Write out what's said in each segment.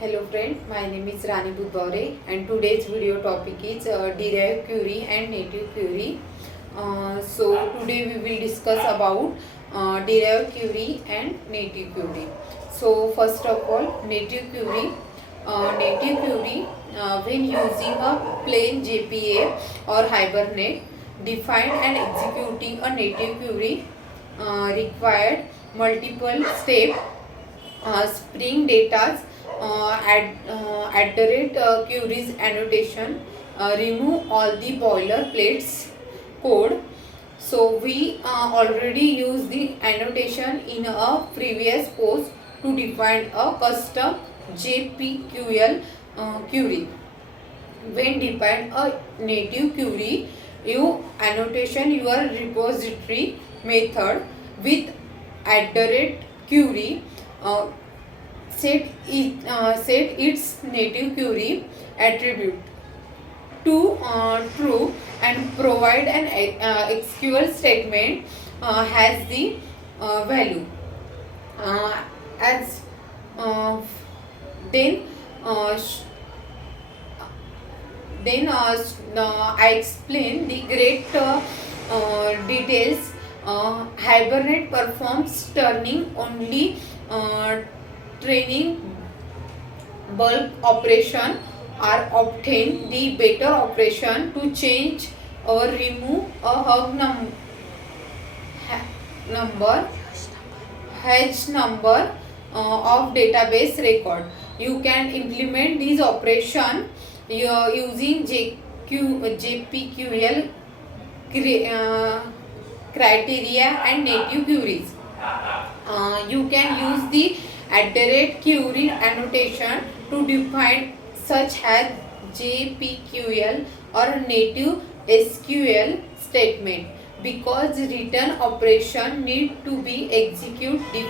Hello friend, my name is Rani Budbare and today's video topic is derived query and native query. So today we will discuss about derived query and native query. So first of all, native query. When using a plain JPA or Hibernate, define and executing a native query required multiple step Spring Data's at the rate queries annotation, remove all the boilerplates code. So we already use the annotation in a previous post to define a custom JPQL query. When define a native query, you annotation your repository method with at the rate query. Set its native query attribute to true and provide an SQL statement has the value as then uh, sh- I explain the great details. Hibernate performs turning only training bulk operation are obtained. The better operation to change or remove a number hash number of database record. You can implement this operation using JPQL criteria and native queries. You can use the at the rate query annotation to define such as JPQL or native SQL statement, because written operation need to be executed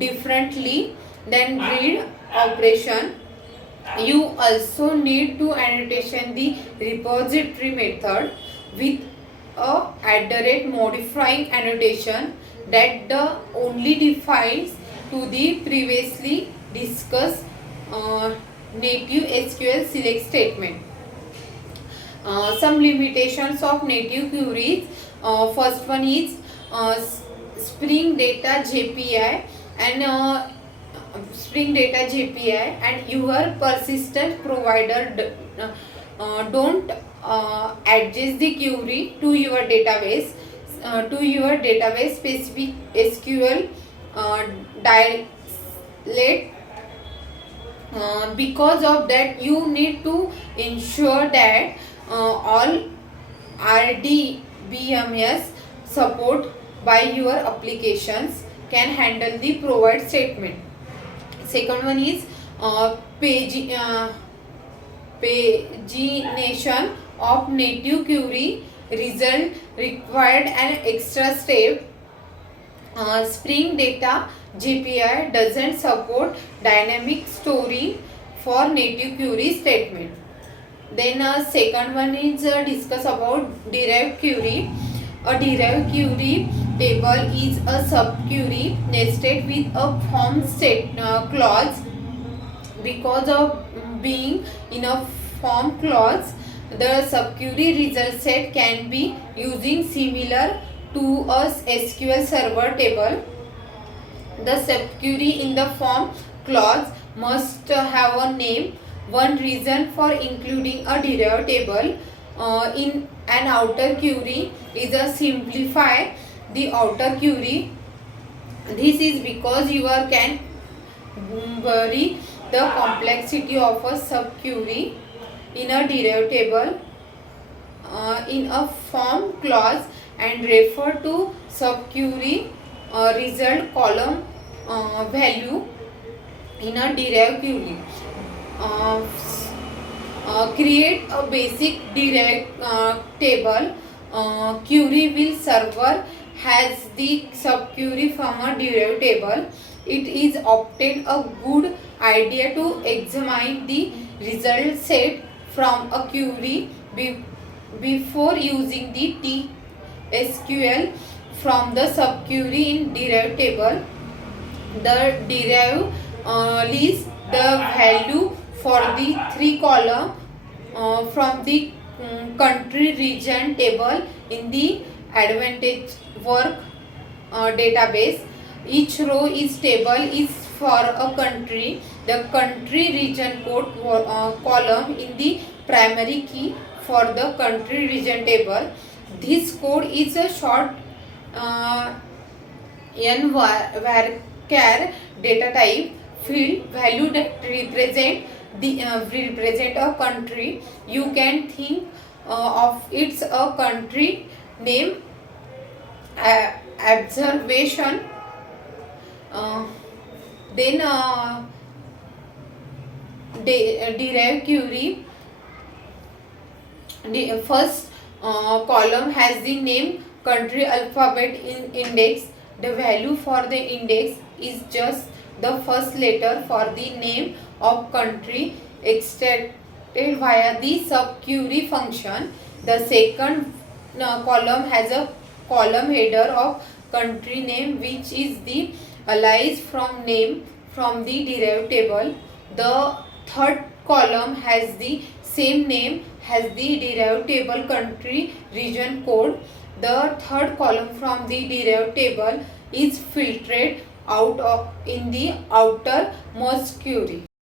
differently than read operation. You also need to annotation the repository method with a at the rate modifying annotation that the only defines to the previously discussed native SQL select statement. Some limitations of native queries. First one is Spring Data JPI and your persistent provider don't adjust the query to your database specific SQL dilate. Because of that, you need to ensure that all RDBMS support by your applications can handle the provide statement. Second one is pagination of native query result required an extra step. Spring Data JPI doesn't support dynamic storing for native query statement. Then second one is discuss about derived query. A derived query table is a subquery nested with a form set clause. Because of being in a form clause, the subquery result set can be using similar to a SQL server table. The subquery in the form clause must have a name. One reason for including a derived table in an outer query is to simplify the outer query. This is because you can vary the complexity of a subquery in a derived table in a form clause and refer to subquery result column value in a derived query. Uh, Create a basic derived table. Query will server has the subquery from a derived table. It is often a good idea to examine the result set from a query before using the TSQL from the subquery in derived table. The derived list the value for the three column from the country region table in the advantage work database. Each row is table is for a country. The country region code column in the primary key for the country region table. This code is a short uh, n varchar data type field value that represent a country. You can think of it's a country name, observation, uh, then derived query. The first column has the name, country, alphabet in index. The value for the index is just the first letter for the name of country extracted via the subquery function. The second column has a column header of country name, which is the alias from name from the derived table. The third column has the same name has the derived table country region code. The third column from the derived table is filtered out in the outermost query.